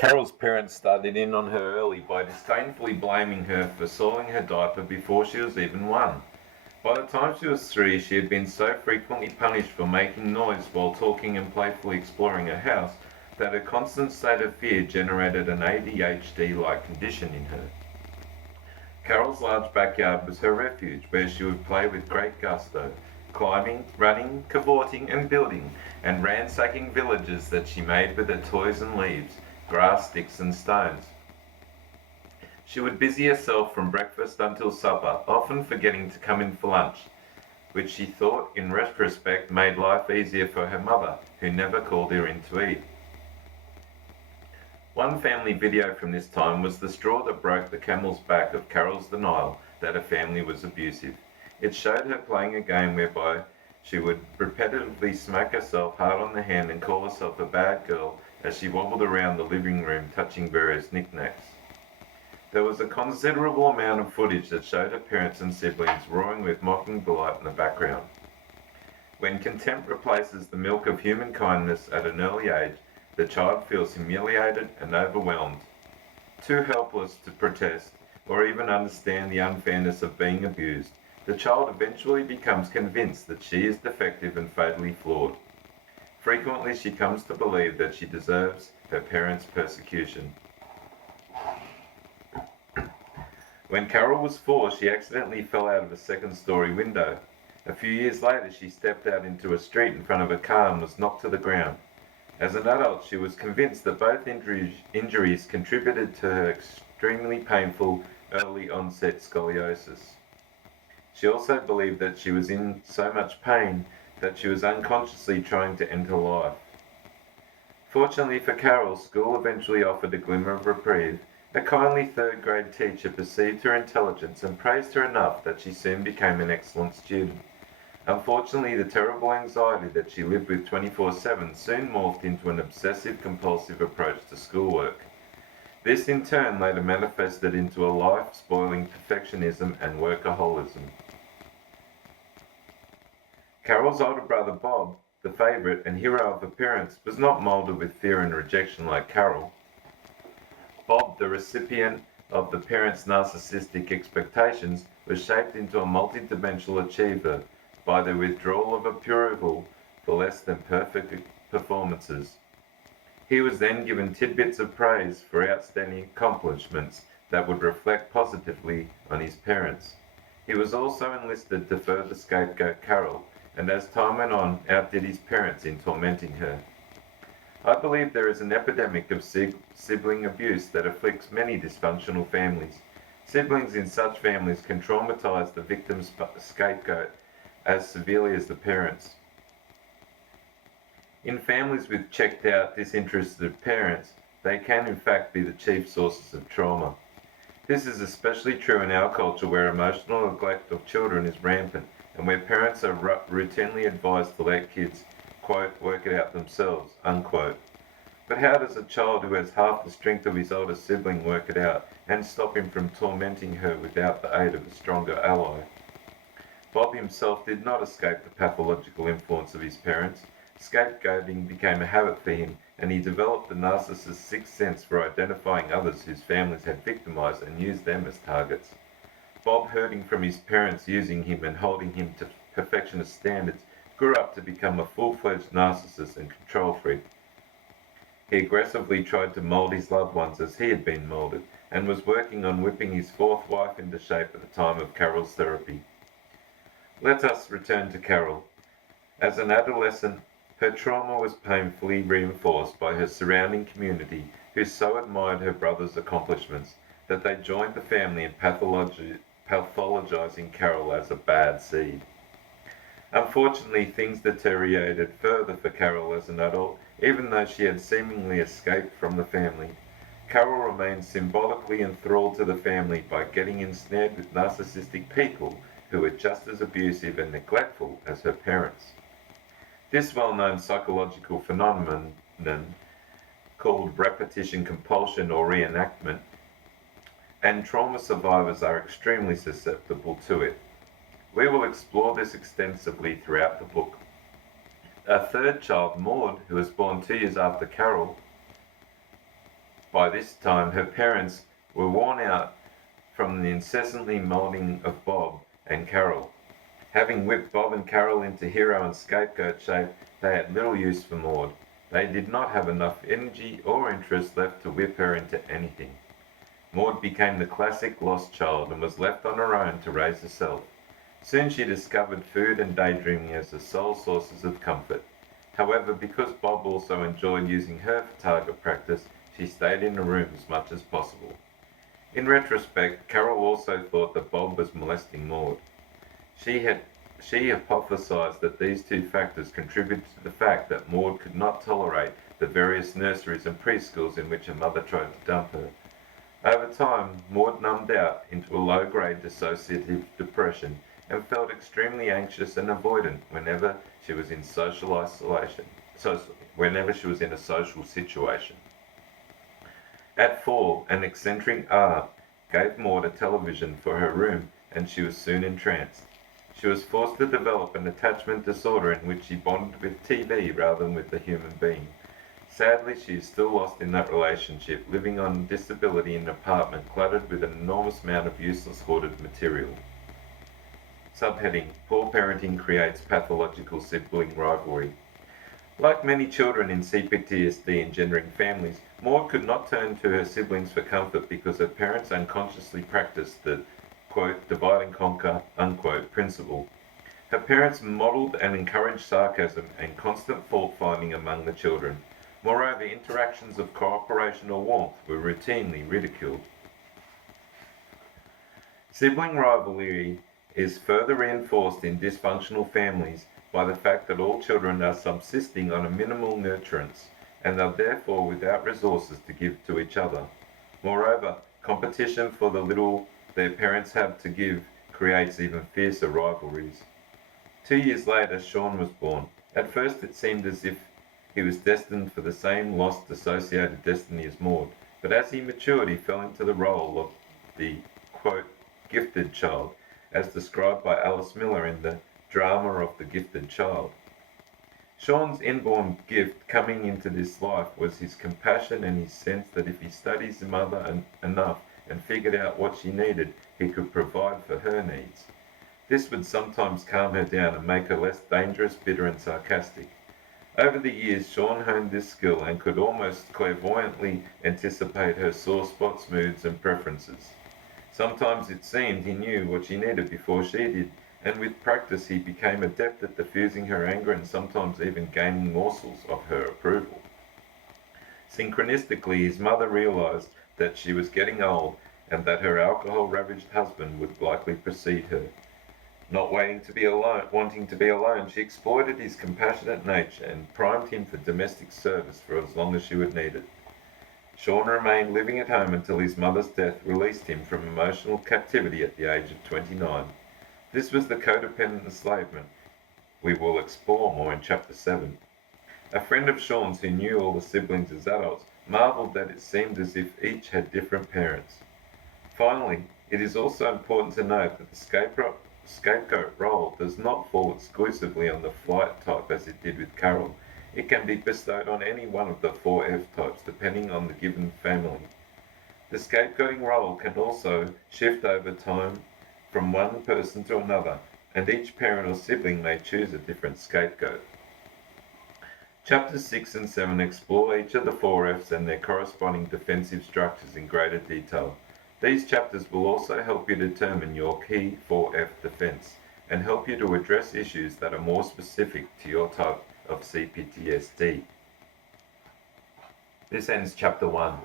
Carol's parents started in on her early by disdainfully blaming her for soiling her diaper before she was even 1. By the time she was 3, she had been so frequently punished for making noise while talking and playfully exploring her house that her constant state of fear generated an ADHD-like condition in her. Carol's large backyard was her refuge, where she would play with great gusto, climbing, running, cavorting and building, and ransacking villages that she made with her toys and leaves, grass, sticks and stones. She would busy herself from breakfast until supper, often forgetting to come in for lunch, which she thought, in retrospect, made life easier for her mother, who never called her in to eat. One family video from this time was the straw that broke the camel's back of Carol's denial that her family was abusive. It showed her playing a game whereby she would repetitively smack herself hard on the hand and call herself a bad girl as she wobbled around the living room touching various knickknacks. There was a considerable amount of footage that showed her parents and siblings roaring with mocking delight in the background. When contempt replaces the milk of human kindness at an early age, the child feels humiliated and overwhelmed, too helpless to protest or even understand the unfairness of being abused. The child eventually becomes convinced that she is defective and fatally flawed. Frequently she comes to believe that she deserves her parents' persecution. When Carol was 4, she accidentally fell out of a second-story window. A few years later, she stepped out into a street in front of a car and was knocked to the ground. As an adult, she was convinced that both injuries contributed to her extremely painful early-onset scoliosis. She also believed that she was in so much pain that she was unconsciously trying to end her life. Fortunately for Carol, school eventually offered a glimmer of reprieve. A kindly third-grade teacher perceived her intelligence and praised her enough that she soon became an excellent student. Unfortunately, the terrible anxiety that she lived with 24/7 soon morphed into an obsessive-compulsive approach to schoolwork. This in turn later manifested into a life-spoiling perfectionism and workaholism. Carol's older brother Bob, the favourite and hero of her parents, was not moulded with fear and rejection like Carol. Bob, the recipient of the parents' narcissistic expectations, was shaped into a multidimensional achiever by the withdrawal of approval for less than perfect performances. He was then given tidbits of praise for outstanding accomplishments that would reflect positively on his parents. He was also enlisted to further scapegoat Carol, and as time went on, outdid his parents in tormenting her. I believe there is an epidemic of sibling abuse that afflicts many dysfunctional families. Siblings in such families can traumatize the victim's scapegoat as severely as the parents. In families with checked out, disinterested parents, they can in fact be the chief sources of trauma. This is especially true in our culture where emotional neglect of children is rampant and where parents are routinely advised to let kids, quote, work it out themselves, unquote. But how does a child who has half the strength of his older sibling work it out and stop him from tormenting her without the aid of a stronger ally? Bob himself did not escape the pathological influence of his parents. Scapegoating became a habit for him, and he developed a narcissist's sixth sense for identifying others whose families had victimized and used them as targets. Bob, hurting from his parents using him and holding him to perfectionist standards, grew up to become a full-fledged narcissist and control freak. He aggressively tried to mold his loved ones as he had been molded, and was working on whipping his fourth wife into shape at the time of Carol's therapy. Let us return to Carol. As an adolescent, her trauma was painfully reinforced by her surrounding community, who so admired her brother's accomplishments that they joined the family in pathologizing Carol as a bad seed. Unfortunately, things deteriorated further for Carol as an adult, even though she had seemingly escaped from the family. Carol remained symbolically enthralled to the family by getting ensnared with narcissistic people who were just as abusive and neglectful as her parents. This well-known psychological phenomenon, called repetition compulsion or reenactment, and trauma survivors are extremely susceptible to it. We will explore this extensively throughout the book. Our third child, Maude, who was born 2 years after Carol, By this time, her parents were worn out from the incessantly moulding of Bob and Carol. Having whipped Bob and Carol into hero and scapegoat shape, they had little use for Maude. They did not have enough energy or interest left to whip her into anything. Maude became the classic lost child and was left on her own to raise herself. Soon she discovered food and daydreaming as the sole sources of comfort. However, because Bob also enjoyed using her for target practice, she stayed in the room as much as possible. In retrospect, Carol also thought that Bob was molesting Maude. She hypothesized that these two factors contributed to the fact that Maude could not tolerate the various nurseries and preschools in which her mother tried to dump her. Over time, Maude numbed out into a low-grade dissociative depression and felt extremely anxious and avoidant whenever she was in a social situation. At 4, an eccentric aunt gave Maude a television for her room, and she was soon entranced. She was forced to develop an attachment disorder in which she bonded with TV rather than with the human being. Sadly, she is still lost in that relationship, living on disability in an apartment cluttered with an enormous amount of useless hoarded material. Subheading: Poor parenting creates pathological sibling rivalry. Like many children in CPTSD engendering families, Maude could not turn to her siblings for comfort because her parents unconsciously practiced the, quote, divide and conquer, unquote, principle. Her parents modelled and encouraged sarcasm and constant fault-finding among the children. Moreover, interactions of cooperation or warmth were routinely ridiculed. Sibling rivalry is further reinforced in dysfunctional families by the fact that all children are subsisting on a minimal nurturance and are therefore without resources to give to each other. Moreover, competition for the little their parents have to give creates even fiercer rivalries. 2 years later, Sean was born. At first it seemed as if he was destined for the same lost associated destiny as Maude, but as he matured he fell into the role of the, quote, gifted child, as described by Alice Miller in the Drama of the Gifted Child. Sean's inborn gift coming into this life was his compassion and his sense that if he studied his mother enough and figured out what she needed, he could provide for her needs. This would sometimes calm her down and make her less dangerous, bitter and sarcastic. Over the years, Sean honed this skill and could almost clairvoyantly anticipate her sore spots, moods and preferences. Sometimes it seemed he knew what she needed before she did, and with practice he became adept at diffusing her anger and sometimes even gaining morsels of her approval. Synchronistically, his mother realized that she was getting old and that her alcohol-ravaged husband would likely precede her. Not wanting to be alone, she exploited his compassionate nature and primed him for domestic service for as long as she would need it. Sean remained living at home until his mother's death released him from emotional captivity at the age of 29. This was the codependent enslavement we will explore more in Chapter 7. A friend of Sean's who knew all the siblings as adults marveled that it seemed as if each had different parents. Finally, it is also important to note that the scapegoat role does not fall exclusively on the flight type as it did with Carol. It can be bestowed on any one of the 4 F types depending on the given family. The scapegoating role can also shift over time from one person to another, and each parent or sibling may choose a different scapegoat. Chapters 6 and 7 explore each of the 4 Fs and their corresponding defensive structures in greater detail. These chapters will also help you determine your key 4F defense and help you to address issues that are more specific to your type of CPTSD. This ends Chapter 1.